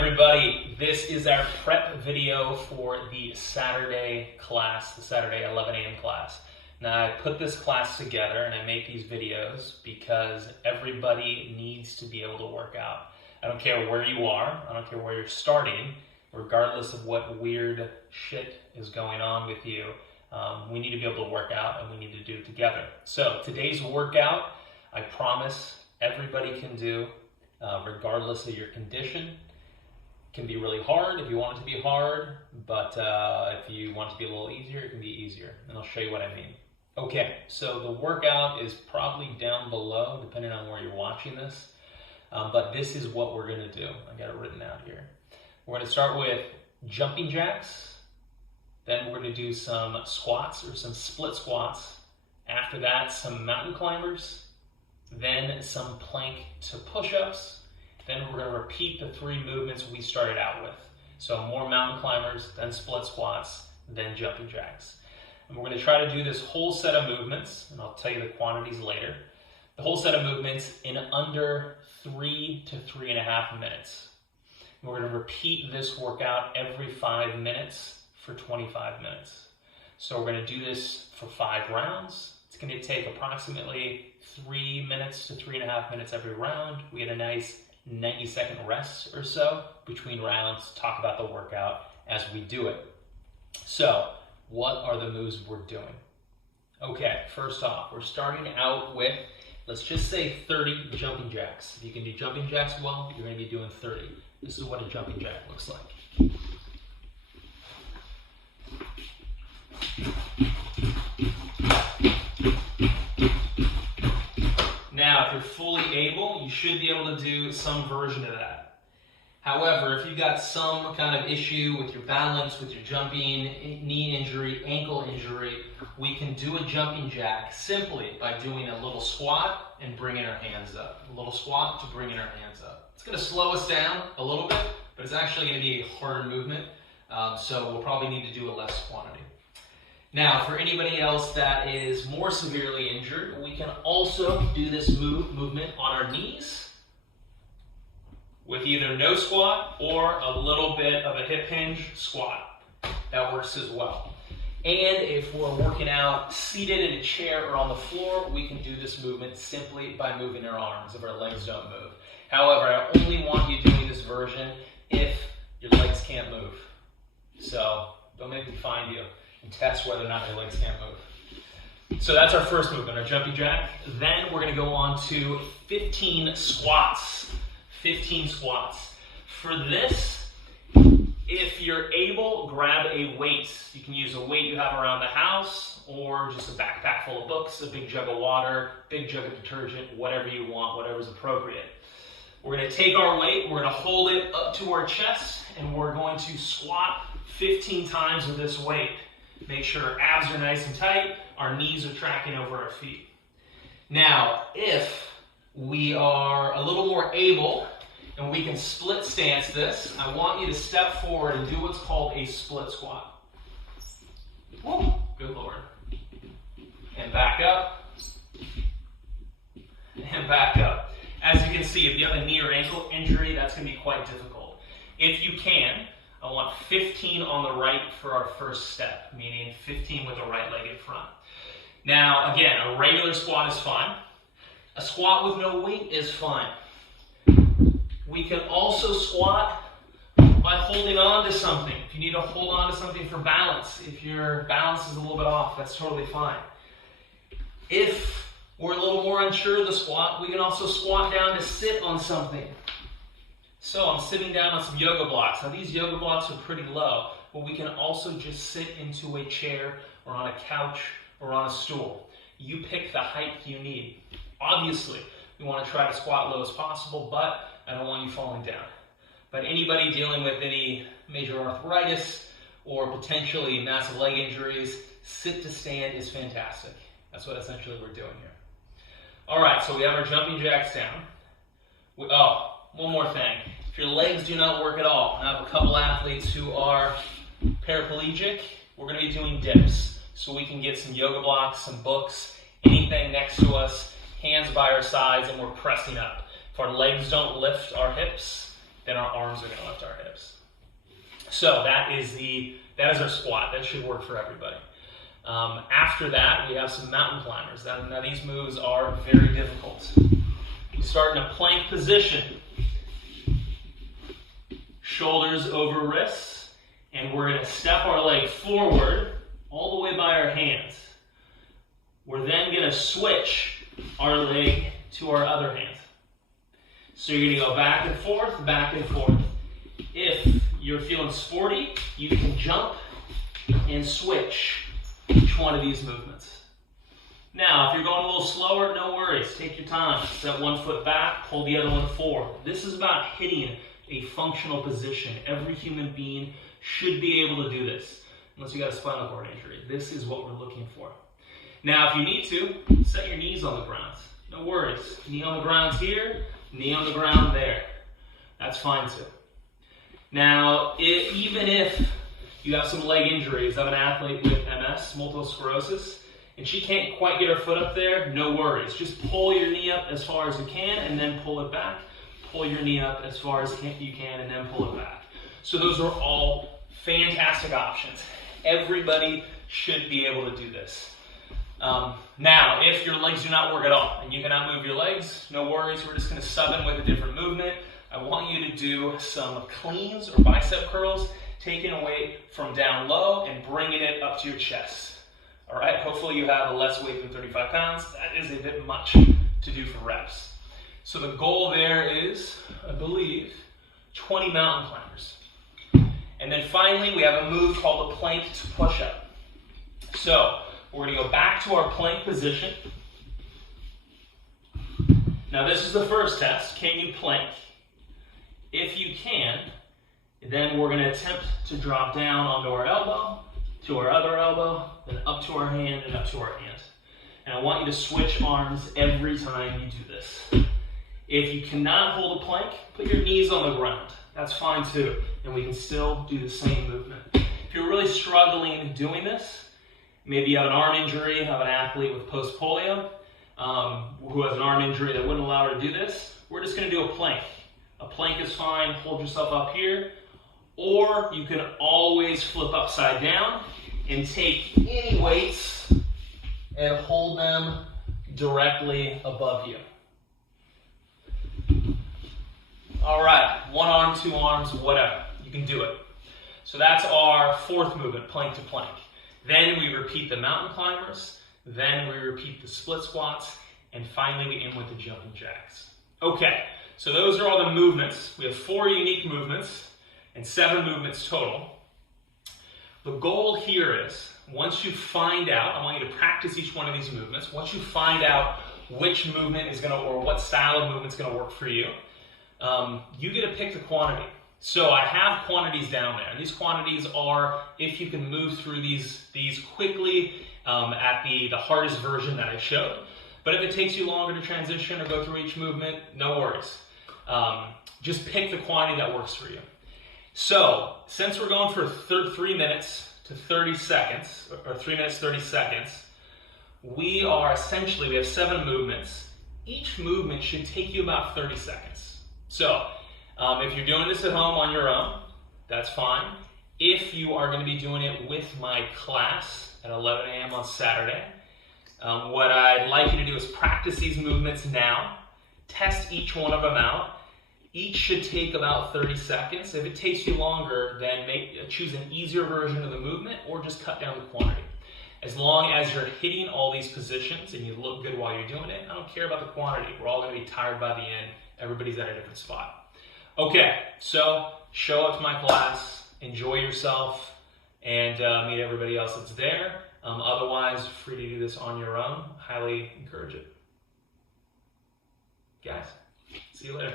everybody, this is our prep video for the Saturday class, the Saturday 11 a.m. class. Now I put this class together and I make these videos because everybody needs to be able to work out. I don't care where you are, I don't care where you're starting, regardless of what weird shit is going on with you, we need to be able to work out and we need to do it together. So today's workout, I promise everybody can do, regardless of your condition. It can be really hard if you want it to be hard, but if you want it to be a little easier, it can be easier. And I'll show you what I mean. Okay, so the workout is probably down below, depending on where you're watching this. But this is what we're going to do. I got it written out here. We're going to start with jumping jacks. Then we're going to do some squats or some split squats. After that, some mountain climbers. Then some plank to push-ups. Then we're going to repeat the 3 movements we started out with. So more mountain climbers, then split squats, then jumping jacks. And we're going to try to do this whole set of movements, and I'll tell you the quantities later. The whole set of movements in under 3 to 3.5 minutes. And we're going to repeat this workout every 5 minutes for 25 minutes. So we're going to do this for 5 rounds. It's going to take approximately 3 minutes to 3.5 minutes every round. We get a nice 90-second rest or so between rounds, talk about the workout as we do it. So, what are the moves we're doing? Okay, first off, we're starting out with, let's just say 30 jumping jacks. If you can do jumping jacks well, you're going to be doing 30. This is what a jumping jack looks like. Now, if you're fully able, you should be able to do some version of that. However, if you've got some kind of issue with your balance, with your jumping, knee injury, ankle injury, we can do a jumping jack simply by doing a little squat and bringing our hands up. A little squat to bringing our hands up. It's going to slow us down a little bit, but it's actually going to be a harder movement, so we'll probably need to do a less quantity. Now, for anybody else that is more severely injured, we can also do this movement on our knees with either no squat or a little bit of a hip hinge squat. That works as well. And if we're working out seated in a chair or on the floor, we can do this movement simply by moving our arms if our legs don't move. However, I only want you doing this version if your legs can't move. So don't make me find you and test whether or not your legs can't move. So that's our first movement, our jumping jack. Then we're going to go on to 15 squats. 15 squats. For this, if you're able, grab a weight. You can use a weight you have around the house or just a backpack full of books, a big jug of water, big jug of detergent, whatever you want, whatever's appropriate. We're going to take our weight, we're going to hold it up to our chest, and we're going to squat 15 times with this weight. Make sure our abs are nice and tight, our knees are tracking over our feet. Now, if we are a little more able and we can split stance this, I want you to step forward and do what's called a split squat. Woo, good Lord. And back up. And back up. As you can see, if you have a knee or ankle injury, that's going to be quite difficult. If you can, I want 15 on the right for our first step, meaning 15 with the right leg in front. Now, again, a regular squat is fine. A squat with no weight is fine. We can also squat by holding on to something. If you need to hold on to something for balance, if your balance is a little bit off, that's totally fine. If we're a little more unsure of the squat, we can also squat down to sit on something. So I'm sitting down on some yoga blocks. Now these yoga blocks are pretty low, but we can also just sit into a chair or on a couch or on a stool. You pick the height you need. Obviously, we want to try to squat low as possible, but I don't want you falling down. But anybody dealing with any major arthritis or potentially massive leg injuries, sit to stand is fantastic. That's what essentially we're doing here. All right, so we have our jumping jacks down. One more thing. If your legs do not work at all, I have a couple athletes who are paraplegic, we're going to be doing dips. So we can get some yoga blocks, some books, anything next to us, hands by our sides, and we're pressing up. If our legs don't lift our hips, then our arms are going to lift our hips. So that is our squat. That should work for everybody. After that, we have some mountain climbers. Now these moves are very difficult. We start in a plank position. Shoulders over wrists, and we're going to step our leg forward all the way by our hands. We're then going to switch our leg to our other hand. So you're going to go back and forth, back and forth. If you're feeling sporty, you can jump and switch each one of these movements. Now, if you're going a little slower, no worries. Take your time. Set one foot back, pull the other one forward. This is about hitting a functional position. Every human being should be able to do this, unless you got a spinal cord injury. This is what we're looking for. Now, if you need to, set your knees on the ground. No worries. Knee on the ground here, knee on the ground there. That's fine too. Now, even if you have some leg injuries, I have an athlete with MS, multiple sclerosis, and she can't quite get her foot up there, no worries. Just pull your knee up as far as you can and then pull it back. Pull your knee up as far as you can and then pull it back. So those are all fantastic options. Everybody should be able to do this. Now, if your legs do not work at all and you cannot move your legs, no worries. We're just going to sub in with a different movement. I want you to do some cleans or bicep curls, taking a weight from down low and bringing it up to your chest. All right, hopefully you have a less weight than 35 pounds. That is a bit much to do for reps. So the goal there is, I believe, 20 mountain climbers. And then finally, we have a move called a plank to push up. So we're going to go back to our plank position. Now this is the first test. Can you plank? If you can, then we're going to attempt to drop down onto our elbow, to our other elbow, then up to our hand, and up to our hand. And I want you to switch arms every time you do this. If you cannot hold a plank, put your knees on the ground. That's fine too, and we can still do the same movement. If you're really struggling doing this, maybe you have an arm injury, have an athlete with post-polio who has an arm injury that wouldn't allow her to do this, we're just going to do a plank. A plank is fine, hold yourself up here, or you can always flip upside down and take any weights and hold them directly above you. All right, one arm, two arms, whatever. You can do it. So that's our fourth movement, plank to plank. Then we repeat the mountain climbers. Then we repeat the split squats. And finally, we end with the jumping jacks. Okay, so those are all the movements. We have 4 unique movements and 7 movements total. The goal here is, once you find out, I want you to practice each one of these movements. Once you find out which movement is going to, or what style of movement is going to work for you, you get to pick the quantity. So I have quantities down there, and these quantities are if you can move through these quickly at the hardest version that I showed. But if it takes you longer to transition or go through each movement, no worries. Just pick the quantity that works for you. So since we're going for 3 minutes to 30 seconds, or 3 minutes 30 seconds, we have 7 movements. Each movement should take you about 30 seconds. So, if you're doing this at home on your own, that's fine. If you are going to be doing it with my class at 11 a.m. on Saturday, what I'd like you to do is practice these movements now. Test each one of them out. Each should take about 30 seconds. If it takes you longer, then choose an easier version of the movement or just cut down the quantity. As long as you're hitting all these positions and you look good while you're doing it, I don't care about the quantity. We're all going to be tired by the end. Everybody's at a different spot. Okay, so show up to my class, enjoy yourself, and meet everybody else that's there. Otherwise, free to do this on your own. Highly encourage it. Guys, see you later.